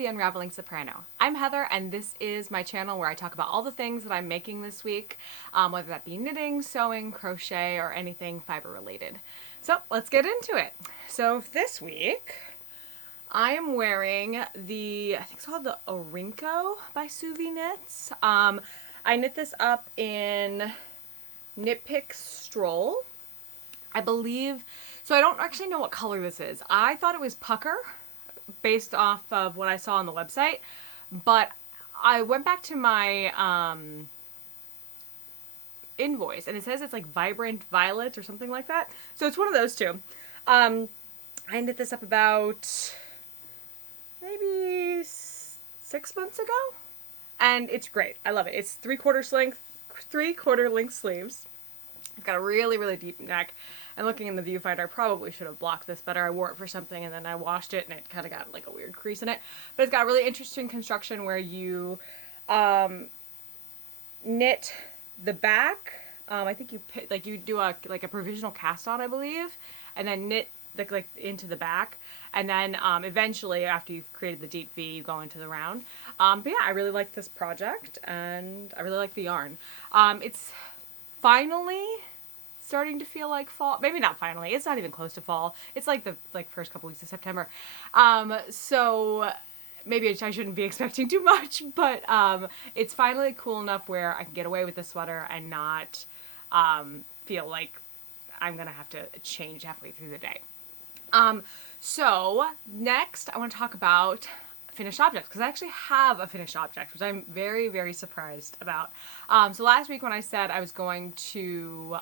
the Unraveling Soprano. I'm Heather, and this is my channel where I talk about all the things that I'm making this week, whether that be knitting, sewing, crochet, or anything fiber related. So let's get into it. So this week, I am wearing I think it's called the Orinco by Suvi Knits. I knit this up in Knit Pick Stroll, I believe. So I don't actually know what color this is. I thought it was pucker based off of what I saw on the website, but I went back to my invoice and it says it's like vibrant violet or something like that. So it's one of those two. I knit this up about maybe 6 months ago, and it's great. I love it. It's 3/4 length sleeves. It's got a really, really deep neck. And looking in the viewfinder, I probably should have blocked this better. I wore it for something and then I washed it and it kind of got like a weird crease in it. But it's got really interesting construction where you knit the back. I think you do a provisional cast on, I believe, and then knit like into the back, and then eventually after you've created the deep V, you go into the round. But yeah, I really like this project and I really like the yarn. It's finally starting to feel like fall. Maybe not finally. It's not even close to fall. It's like the first couple weeks of September. So maybe I shouldn't be expecting too much, but it's finally cool enough where I can get away with the sweater and not feel like I'm gonna have to change halfway through the day. So next I want to talk about finished objects, because I actually have a finished object, which I'm very, very surprised about. So last week when I said I was going to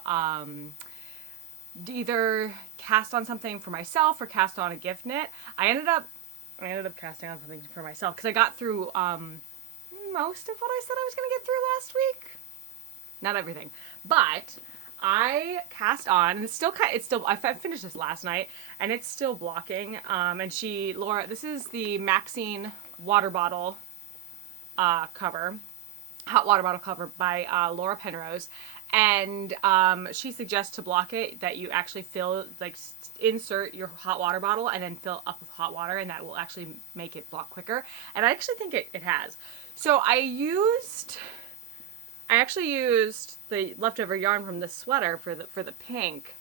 either cast on something for myself or cast on a gift knit, I ended up casting on something for myself because I got through most of what I said I was going to get through last week. Not everything, but I cast on, and I finished this last night, and it's still blocking. And Laura, this is the Maxine water bottle cover, hot water bottle cover by Laura Penrose. And she suggests to block it that you actually insert your hot water bottle and then fill up with hot water, and that will actually make it block quicker. And I actually think it has. So I actually used the leftover yarn from the sweater for the pink,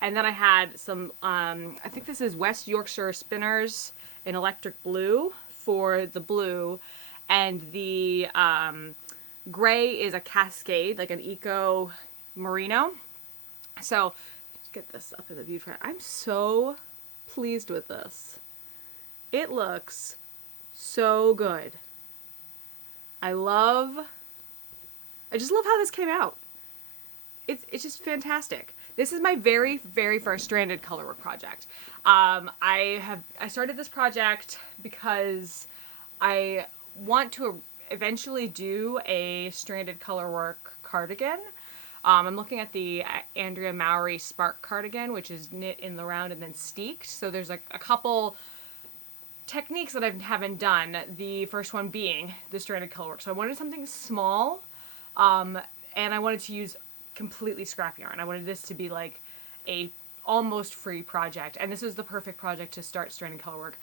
and then I had some I think this is West Yorkshire Spinners in electric blue for the blue, and the gray is a Cascade, like an eco merino. So let's get this up in the viewfinder. I'm so pleased with this. It looks so good. I just love how this came out. It's just fantastic. This is my very, very first stranded colorwork project. I started this project because I want to eventually do a stranded colorwork cardigan. I'm looking at the Andrea Mowry Spark cardigan, which is knit in the round and then steeked. So there's like a couple techniques that I haven't done. The first one being the stranded colorwork. So I wanted something small. And I wanted to use completely scrap yarn. I wanted this to be like a almost free project, and this is the perfect project to start stranded colorwork.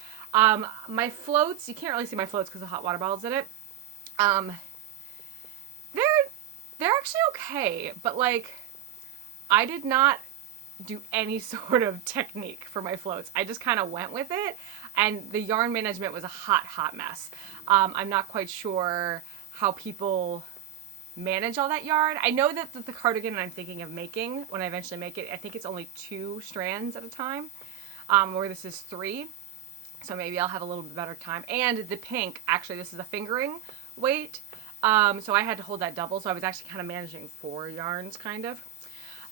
My floats, you can't really see my floats because the hot water bottle's in it. They're actually okay, but like I did not do any sort of technique for my floats. I just kind of went with it, and the yarn management was a hot mess. I'm not quite sure how people manage all that yarn. I know that the cardigan I'm thinking of making, when I eventually make it, I think it's only 2 strands at a time, where this is 3. So maybe I'll have a little bit better time. And the pink, actually, this is a fingering weight, so I had to hold that double, so I was actually kind of managing 4 yarns, kind of.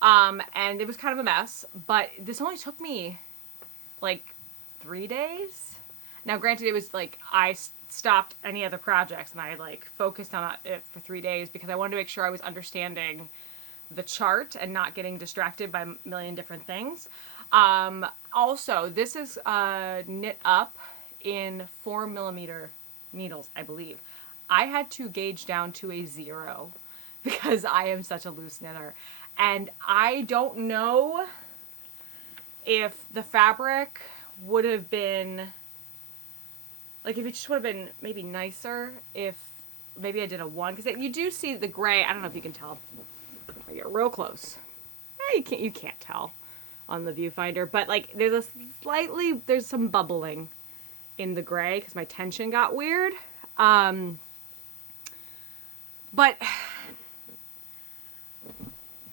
And it was kind of a mess, but this only took me like 3 days. Now, granted, it was like I stopped any other projects and I like focused on it for 3 days because I wanted to make sure I was understanding the chart and not getting distracted by a million different things. Also, this is knit up in 4mm needles, I believe. I had to gauge down to a 0 because I am such a loose knitter, and I don't know if the fabric would have been like if it just would have been maybe nicer if maybe I did a 1, because you do see the gray. I don't know if you can tell. I get real close. You can't tell on the viewfinder, but like there's some bubbling in the gray because my tension got weird. But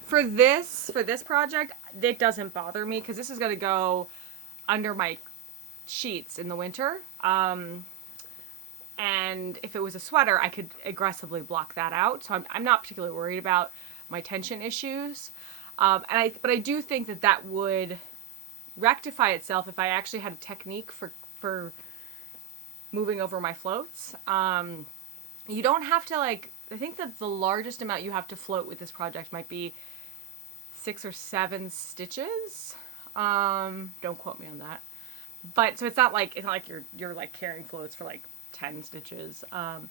for this project, it doesn't bother me because this is going to go under my sheets in the winter. And if it was a sweater, I could aggressively block that out. So I'm not particularly worried about my tension issues. But I do think that would rectify itself if I actually had a technique for moving over my floats. You don't have to I think that the largest amount you have to float with this project might be 6 or 7 stitches. Don't quote me on that. But so it's not like you're like carrying floats for like 10 stitches. And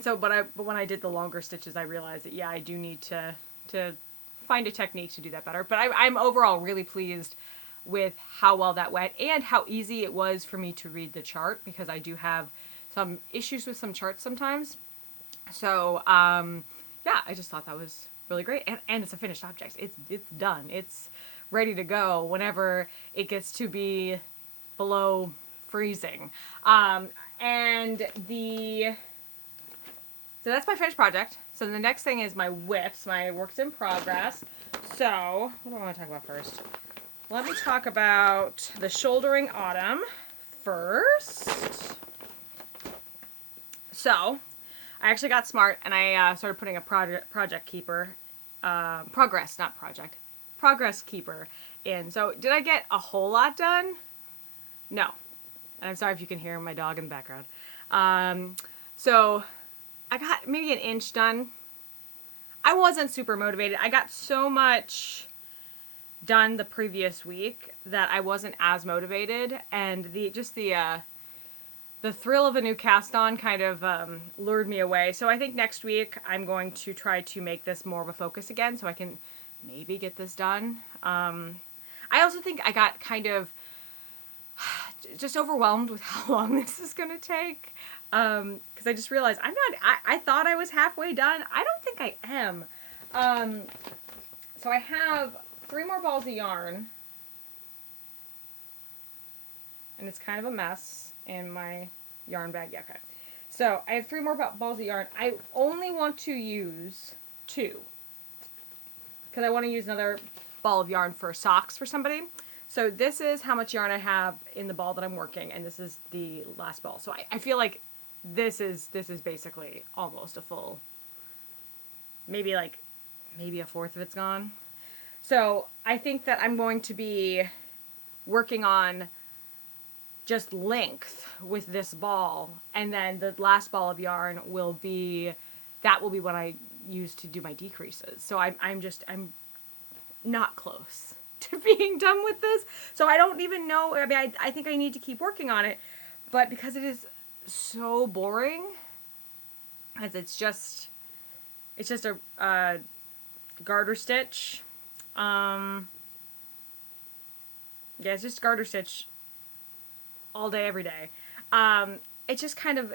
so, but when I did the longer stitches, I realized that, yeah, I do need to find a technique to do that better. But I'm overall really pleased with how well that went and how easy it was for me to read the chart, because I do have some issues with some charts sometimes. So, yeah, I just thought that was really great. And it's a finished object. It's done. It's ready to go whenever it gets to be below freezing. So that's my finished project. So the next thing is my whips, my works in progress. So what do I want to talk about first? Let me talk about the shouldering autumn first. So I actually got smart and I started putting a project keeper, progress keeper in. So did I get a whole lot done? No. And I'm sorry if you can hear my dog in the background. So I got maybe an inch done. I wasn't super motivated. I got so much done the previous week that I wasn't as motivated, and the thrill of a new cast on kind of lured me away. So I think next week I'm going to try to make this more of a focus again so I can maybe get this done. I also think I got kind of just overwhelmed with how long this is going to take. Because I just realized I thought I was halfway done. I don't think I am. So I have 3 more balls of yarn. And it's kind of a mess in my yarn bag. Yeah, okay. So I have 3 more balls of yarn. I only want to use 2. Because I want to use another ball of yarn for socks for somebody. So this is how much yarn I have in the ball that I'm working, and this is the last ball. So I feel like this is basically almost a full, maybe a fourth of it's gone. So I think that I'm going to be working on just length with this ball, and then the last ball of yarn will be what I use to do my decreases. So I'm not close to being done with this. So I don't even know. I mean, I think I need to keep working on it, but because it is so boring, as it's just a garter stitch. Yeah, it's just garter stitch all day, every day. It's just kind of,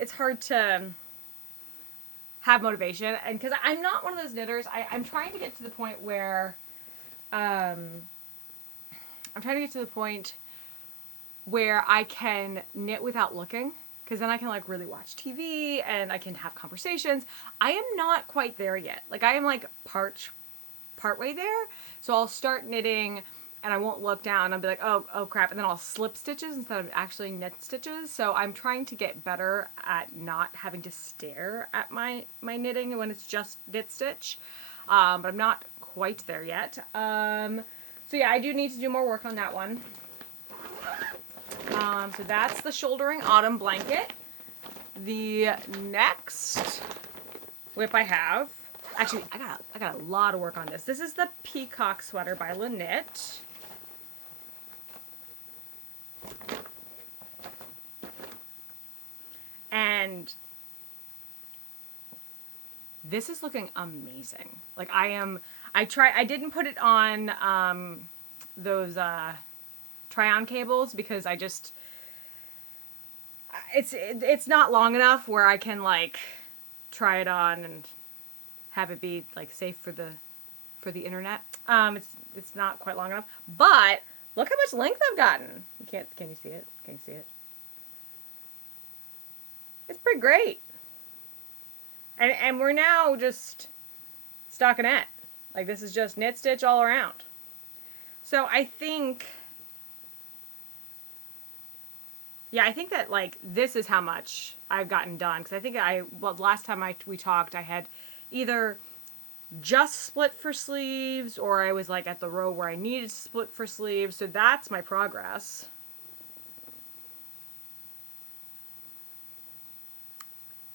it's hard to have motivation, and because I'm not one of those knitters, I'm trying to get to the point where I can knit without looking, because then I can like really watch TV and I can have conversations. I am not quite there yet. Like I am like part way there. So I'll start knitting and I won't look down. I'll be like, oh crap. And then I'll slip stitches instead of actually knit stitches. So I'm trying to get better at not having to stare at my knitting when it's just knit stitch. But I'm not quite there yet. So yeah, I do need to do more work on that one. So that's the shouldering autumn blanket. The next whip I have, actually I got a lot of work on this. This is the Peacock Sweater by Knit. And this is looking amazing. Like I didn't put it on those try-on cables because it's not long enough where I can like try it on and have it be like safe for the internet. It's not quite long enough, but look how much length I've gotten. Can you see it? Can you see it? It's pretty great. And we're now just stockinette. Like this is just knit stitch all around. So I think, yeah, I think that like this is how much I've gotten done. Because I think last time we talked, I had either just split for sleeves or I was like at the row where I needed to split for sleeves. So that's my progress.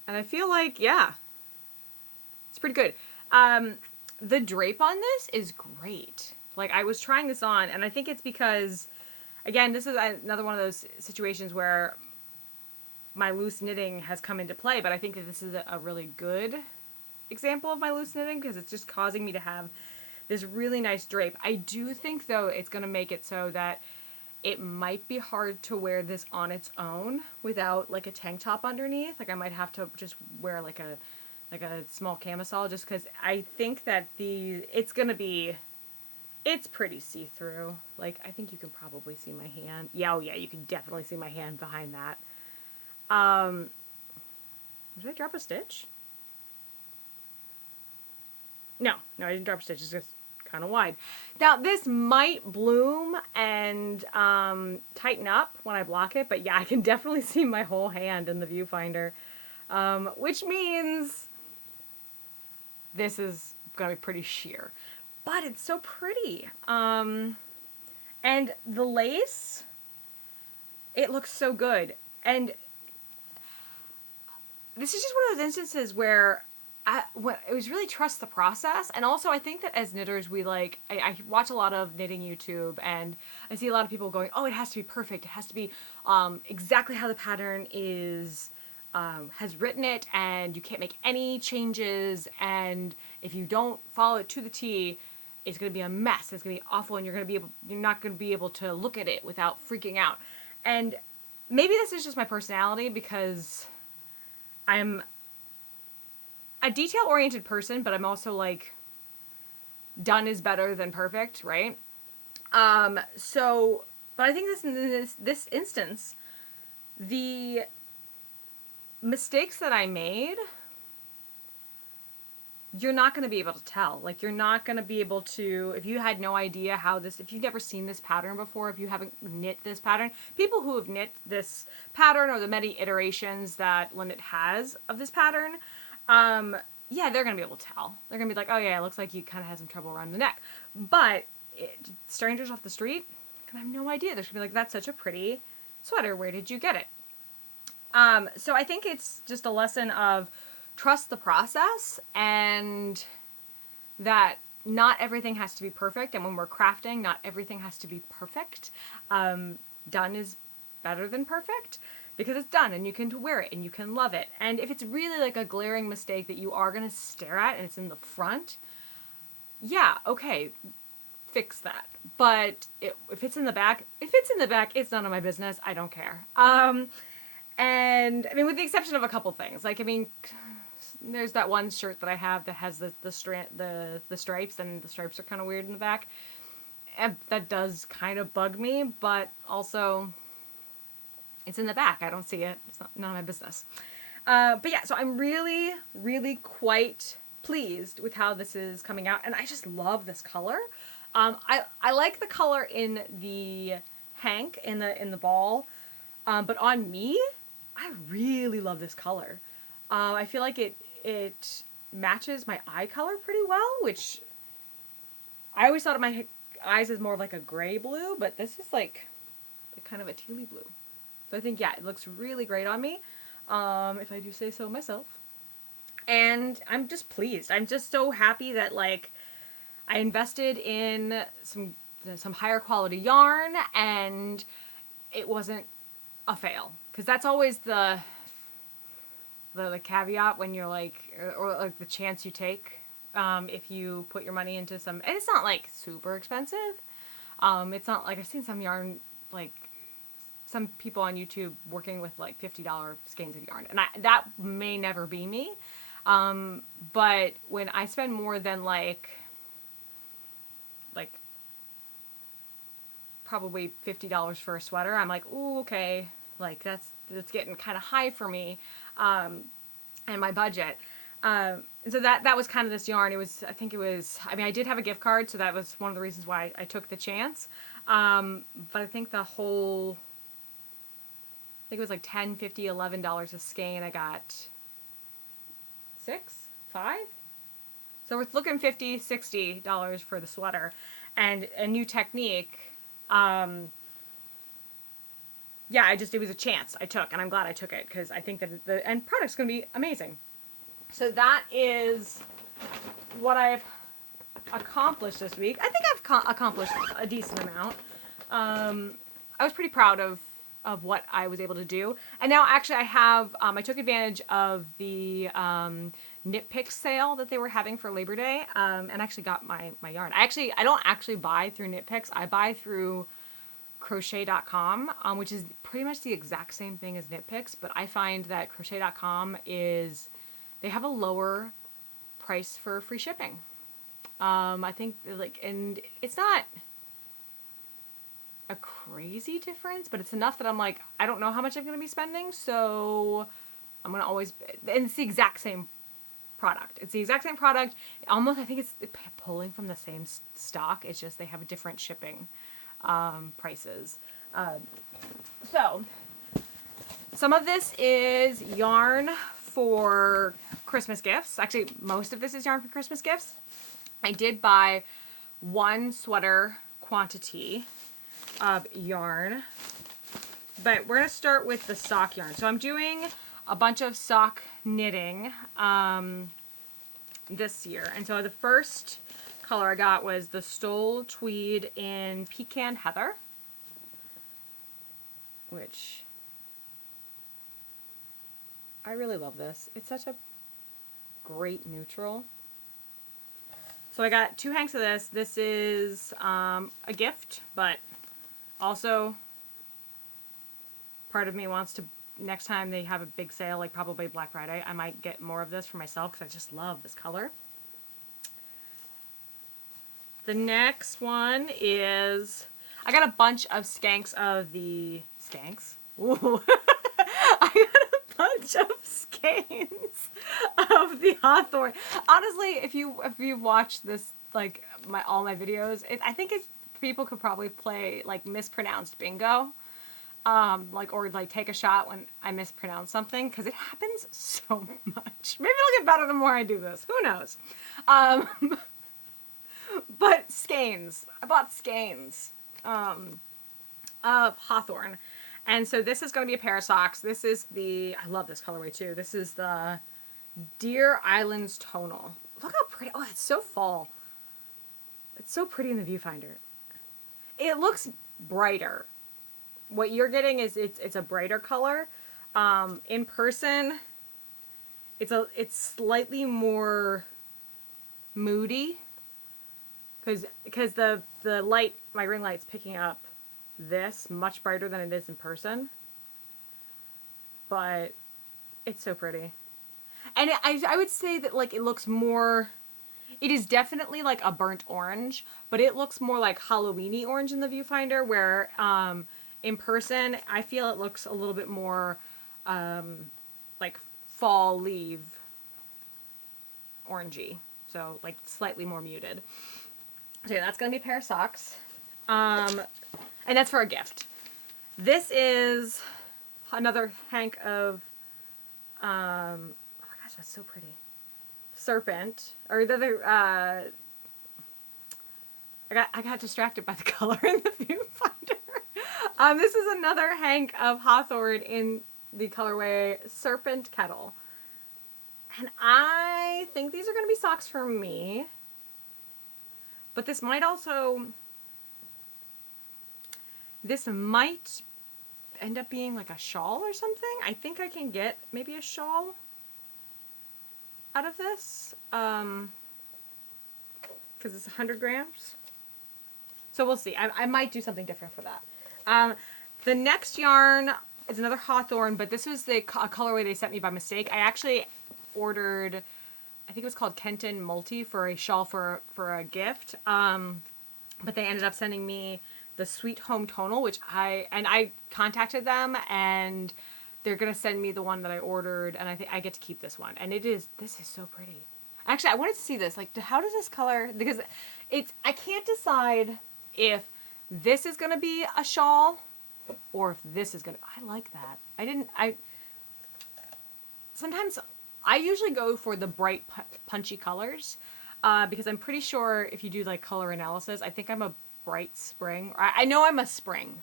And I feel like, yeah, it's pretty good. The drape on this is great. Like I was trying this on and I think it's because, again, this is another one of those situations where my loose knitting has come into play, but I think that this is a really good example of my loose knitting because it's just causing me to have this really nice drape. I do think though it's going to make it so that it might be hard to wear this on its own without like a tank top underneath. Like I might have to just wear like a small camisole just because I think that it's pretty see-through. Like I think you can probably see my hand. Yeah, oh yeah, you can definitely see my hand behind that. Did I drop a stitch? No, I didn't drop a stitch. It's just kind of wide. Now this might bloom and tighten up when I block it, but yeah, I can definitely see my whole hand in the viewfinder, which means this is gonna be pretty sheer, but it's so pretty. And the lace, it looks so good. And this is just one of those instances where it was really trust the process. And also I think that as knitters, we like, I watch a lot of knitting YouTube and I see a lot of people going, oh, it has to be perfect. It has to be exactly how the pattern is, has written it, and you can't make any changes. And if you don't follow it to the T, it's going to be a mess. It's going to be awful. And you're not going to be able to look at it without freaking out. And maybe this is just my personality because I'm a detail-oriented person, but I'm also like, done is better than perfect, right? But I think this instance, the mistakes that I made, you're not going to be able to tell. Like, you're not going to be able to, if you had no idea if you've never seen this pattern before, if you haven't knit this pattern, people who have knit this pattern or the many iterations that Linnet has of this pattern, yeah, they're going to be able to tell. They're going to be like, oh yeah, it looks like you kind of had some trouble around the neck. But strangers off the street can have no idea. They're going to be like, that's such a pretty sweater. Where did you get it? So I think it's just a lesson of trust the process, and that not everything has to be perfect. And when we're crafting, not everything has to be perfect. Done is better than perfect because it's done and you can wear it and you can love it. And if it's really like a glaring mistake that you are going to stare at and it's in the front, yeah, okay, fix that. But if it's in the back, it's none of my business. I don't care. And I mean, with the exception of a couple things, like, I mean, there's that one shirt that I have that has the stripes, and the stripes are kind of weird in the back. And that does kind of bug me, but also it's in the back. I don't see it. It's none of my business. But yeah, so I'm really, really quite pleased with how this is coming out, and I just love this color. I like the color in the hank, in the ball, but on me, I really love this color. I feel like it matches my eye color pretty well, which I always thought of my eyes as more of like a gray blue, but this is like kind of a tealy blue. So I think, yeah, it looks really great on me, if I do say so myself. And I'm just pleased. I'm just so happy that, like, I invested in some higher quality yarn and it wasn't a fail. Because that's always the caveat when you're like, or like the chance you take if you put your money into some, and it's not like super expensive. It's not like, I've seen some yarn like some people on YouTube working with like $50 skeins of yarn, and that may never be me. But when I spend more than like probably $50 for a sweater, I'm like, ooh, okay, like that's getting kind of high for me, and my budget. So that was kind of this yarn. I think it was, I mean, I did have a gift card, so that was one of the reasons why I took the chance. But I think I think it was like $10, $50, $11 a skein. I got 5. So we're looking $50, $60 for the sweater, and a new technique. Yeah, it was a chance I took, and I'm glad I took it because I think that the end product's going to be amazing. So that is what I've accomplished this week. I think I've accomplished a decent amount. I was pretty proud of what I was able to do. And now actually I have, I took advantage of the Knit Picks sale that they were having for Labor Day, and actually got my yarn. I don't actually buy through Knit Picks. I buy through crochet.com, which is pretty much the exact same thing as Knit Picks, but I find that crochet.com they have a lower price for free shipping. I think and it's not a crazy difference, but it's enough that I'm like, I don't know how much I'm going to be spending, so I'm going to always, and it's the exact same product. It's the exact same product. Almost, I think it's pulling from the same stock. It's just they have different shipping prices. So some of this is yarn for Christmas gifts. Actually, most of this is yarn for Christmas gifts. I did buy one sweater quantity of yarn, but we're going to start with the sock yarn. So I'm doing a bunch of sock knitting this year. And so the first color I got was the Stole Tweed in Pecan Heather, which I really love this. It's such a great neutral. So I got 2 hanks of this. This is a gift, but also part of me wants to, next time they have a big sale, like probably Black Friday, I might get more of this for myself because I just love this color. The next one is, I got a bunch of skanks of the, skanks? Ooh. I got a bunch of skeins of the Hawthorne. Honestly, if you've watched this, like all my videos, I think people could probably play like mispronounced bingo, or take a shot when I mispronounce something, because it happens so much. Maybe it'll get better the more I do this. Who knows? But skeins. I bought skeins of Hawthorne. And so this is going to be a pair of socks. This is I love this colorway too. This is the Deer Islands Tonal. Look how pretty. Oh, it's so fall. It's so pretty in the viewfinder. It looks brighter. What you're getting is it's a brighter color. In person, it's slightly more moody. Because the light, my ring light's picking up this much brighter than it is in person. But it's so pretty. And I would say that it looks more, it is definitely like a burnt orange, but it looks more like Halloween-y orange in the viewfinder, where in person I feel it looks a little bit more like fall leaf orangey. So slightly more muted. So yeah, that's going to be a pair of socks. And that's for a gift. This is another hank of, oh my gosh, that's so pretty. Serpent, or the other, I got distracted by the color in the viewfinder. This is another hank of Hawthorne in the colorway Serpent Kettle. And I think these are going to be socks for me. But this might end up being like a shawl or something. I think I can get maybe a shawl out of this, because it's 100 grams. So we'll see. I might do something different for that. The next yarn is another Hawthorne, but this was a colorway they sent me by mistake. I actually ordered, I think it was called Kenton Multi for a shawl for a gift. But they ended up sending me the Sweet Home Tonal, which I contacted them, and they're gonna send me the one that I ordered, and I think I get to keep this one. And this is so pretty. Actually, I wanted to see this. Like, how does this color? Because I can't decide if this is gonna be a shawl or if this is gonna. I like that. Sometimes I usually go for the bright punchy colors because I'm pretty sure if you do like color analysis, I think I'm a bright spring. I know I'm a spring.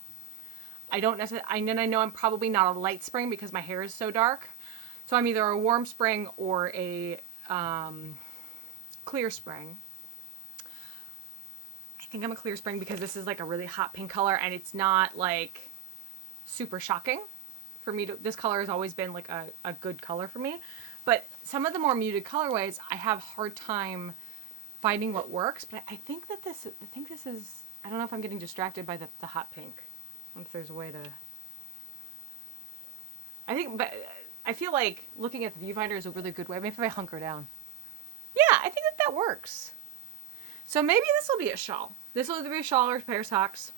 I don't necessarily. I know I'm probably not a light spring because my hair is so dark. So I'm either a warm spring or a clear spring. I think I'm a clear spring because this is like a really hot pink color and it's not like super shocking for me to. This color has always been like a good color for me. But some of the more muted colorways, I have a hard time finding what works. But I think this is. I don't know if I'm getting distracted by the hot pink. I wonder if there's a way to. But I feel like looking at the viewfinder is a really good way. Maybe if I hunker down. Yeah, I think that works. So maybe this will be a shawl. This will either be a shawl or a pair of socks.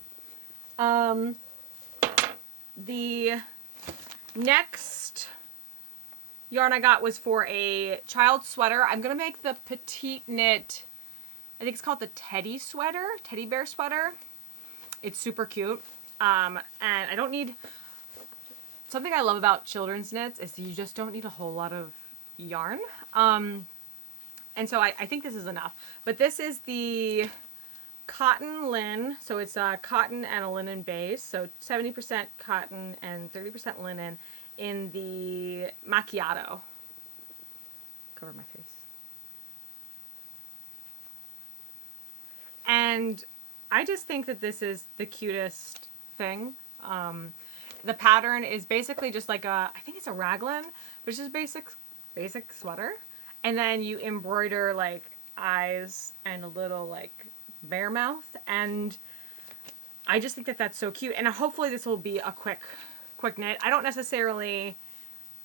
The next yarn I got was for a child sweater. I'm going to make the Petite Knit, I think it's called the teddy bear sweater. It's super cute. And I don't need, something I love about children's knits is you just don't need a whole lot of yarn. And so I think this is enough. But this is the cotton linen. So it's cotton and a linen base. So 70% cotton and 30% linen in the macchiato. Cover my face. And I just think that this is the cutest thing. The pattern is basically just like I think it's a raglan, which is basic sweater. And then you embroider like eyes and a little like bear mouth. And I just think that that's so cute. And hopefully this will be a quick knit. I don't necessarily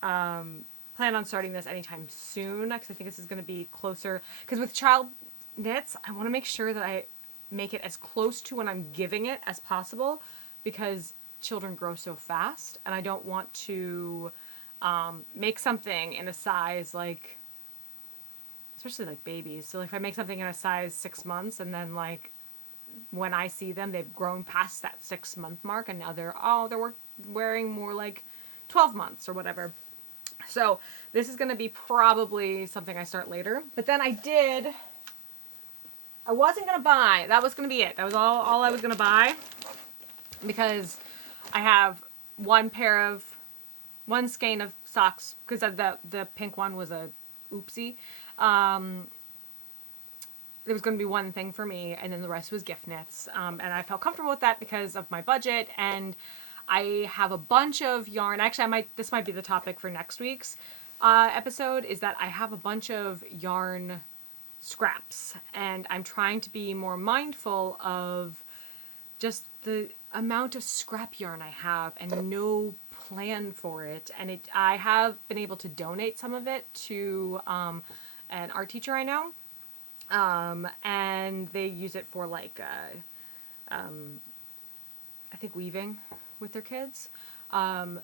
plan on starting this anytime soon because I think this is going to be closer. Because with child knits, I want to make sure that I make it as close to when I'm giving it as possible because children grow so fast. And I don't want to make something in a size like, especially like babies. So like if I make something in a size 6 months and then like when I see them, they've grown past that 6-month mark and now they're wearing more like 12 months or whatever. So this is going to be probably something I start later. But then I wasn't going to buy. That was going to be it. That was all I was going to buy because I have one skein of socks because the pink one was a oopsie. There was going to be one thing for me and then the rest was gift knits. And I felt comfortable with that because of my budget and I have a bunch of yarn. Actually, this might be the topic for next week's episode is that I have a bunch of yarn scraps and I'm trying to be more mindful of just the amount of scrap yarn I have and no plan for it. And I have been able to donate some of it to an art teacher I know. And they use it for like, I think weaving with their kids.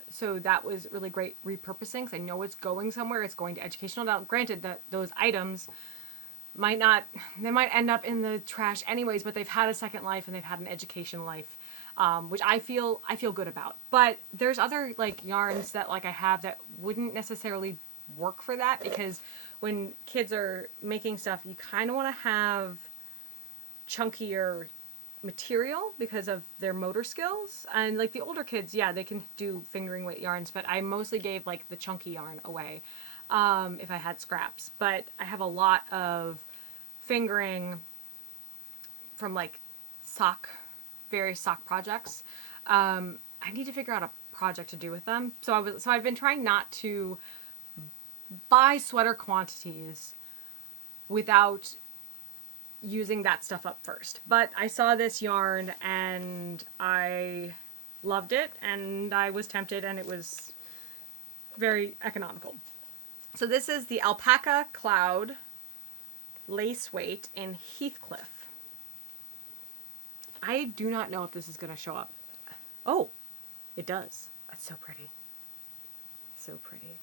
So that was really great repurposing because I know it's going somewhere. It's going to educational. Now, granted that those items might end up in the trash anyways, but they've had a second life and they've had an education life, which I feel good about. But there's other like yarns that like I have that wouldn't necessarily work for that because when kids are making stuff, you kind of want to have chunkier material because of their motor skills. And like the older kids, yeah, they can do fingering weight yarns, but I mostly gave like the chunky yarn away if I had scraps. But I have a lot of fingering from like various sock projects. I need to figure out a project to do with them. So I've been trying not to buy sweater quantities without using that stuff up first. But I saw this yarn and I loved it, and I was tempted, and it was very economical. So this is the Alpaca Cloud lace weight in Heathcliff. I do not know if this is going to show up. Oh, it does. That's so pretty. So pretty.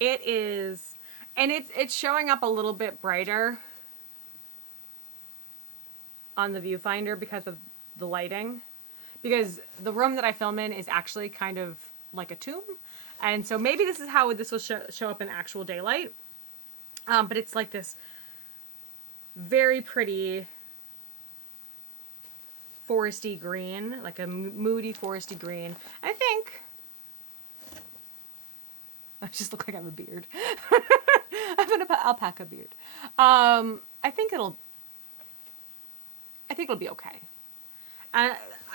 It is, and it's showing up a little bit brighter on the viewfinder because of the lighting. Because the room that I film in is actually kind of like a tomb. And so maybe this is how this will show up in actual daylight. But it's like this very pretty foresty green, like a moody foresty green. I think I just look like I have a beard. I have an alpaca beard. I think it'll be okay.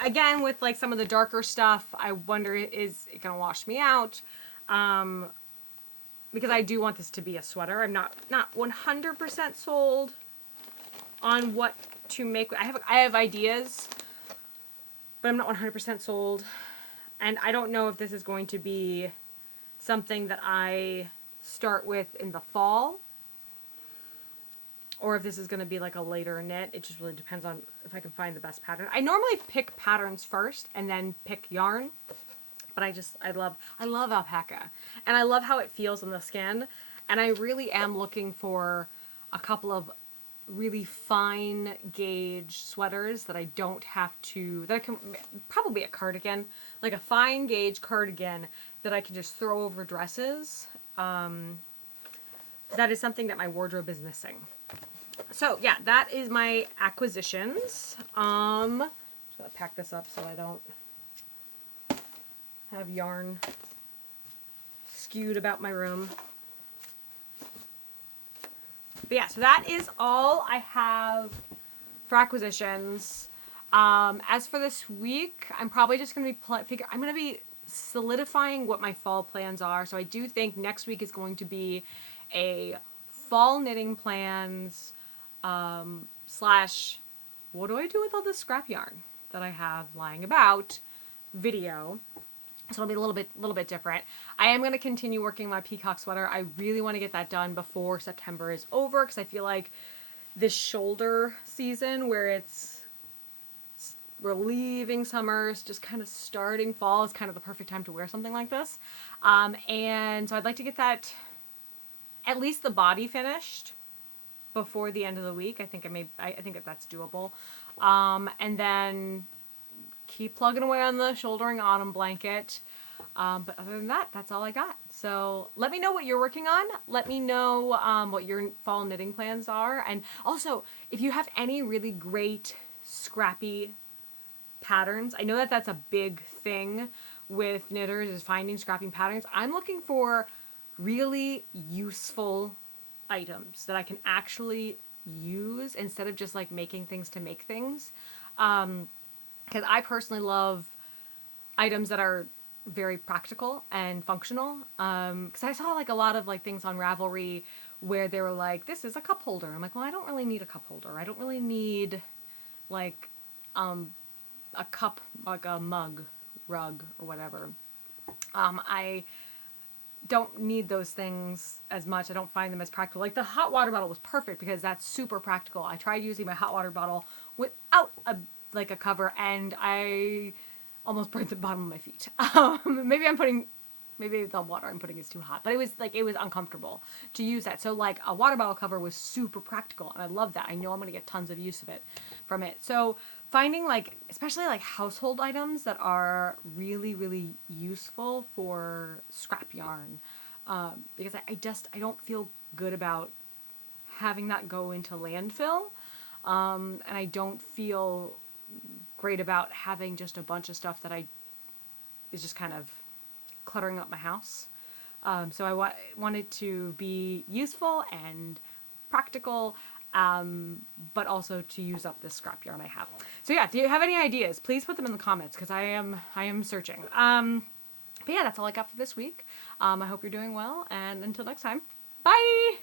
Again, with like some of the darker stuff, I wonder, is it gonna wash me out? Because I do want this to be a sweater. I'm not 100% sold on what to make. I have ideas, but I'm not 100% sold. And I don't know if this is going to be something that I start with in the fall, or if this is going to be like a later knit. It just really depends on if I can find the best pattern. I normally pick patterns first and then pick yarn, but I love alpaca, and I love how it feels on the skin, and I really am looking for a couple of really fine gauge sweaters that I don't have to, that I can, probably a cardigan, like a fine gauge cardigan that I can just throw over dresses. That is something that my wardrobe is missing. So yeah, that is my acquisitions. Just gonna pack this up so I don't have yarn skewed about my room. But yeah, so that is all I have for acquisitions. As for this week, I'm probably just going to be I'm going to be solidifying what my fall plans are. So I do think next week is going to be a fall knitting plans slash what do I do with all this scrap yarn that I have lying about video. So it'll be a little bit different. I am going to continue working my Peacock Sweater. I really want to get that done before September is over, because I feel like this shoulder season where we're leaving summer, just kind of starting fall is kind of the perfect time to wear something like this. And so I'd like to get that, at least the body finished before the end of the week. I think that that's doable. And then keep plugging away on the shouldering autumn blanket. But other than that, that's all I got. So let me know what you're working on. Let me know what your fall knitting plans are. And also, if you have any really great scrappy patterns, I know that that's a big thing with knitters, is finding scrappy patterns. I'm looking for really useful items that I can actually use instead of just like making things to make things. Because I personally love items that are very practical and functional. Because I saw like a lot of like things on Ravelry where they were like, this is a cup holder. I'm like, well, I don't really need a cup holder. I don't really need like a cup, like a mug, rug, or whatever. I don't need those things as much. I don't find them as practical. Like the hot water bottle was perfect because that's super practical. I tried using my hot water bottle without a cover, and I almost burnt the bottom of my feet. Maybe the water I'm putting is too hot, but it was uncomfortable to use that. So like a water bottle cover was super practical, and I love that. I know I'm going to get tons of use of it from it. So finding like, especially like household items that are really, really useful for scrap yarn, because I don't feel good about having that go into landfill, and I don't feel great about having just a bunch of stuff that is just kind of cluttering up my house. So I wanted to be useful and practical, but also to use up this scrap yarn I have. So yeah, if you have any ideas, please put them in the comments, because I am searching. But yeah, that's all I got for this week. I hope you're doing well, and until next time, bye!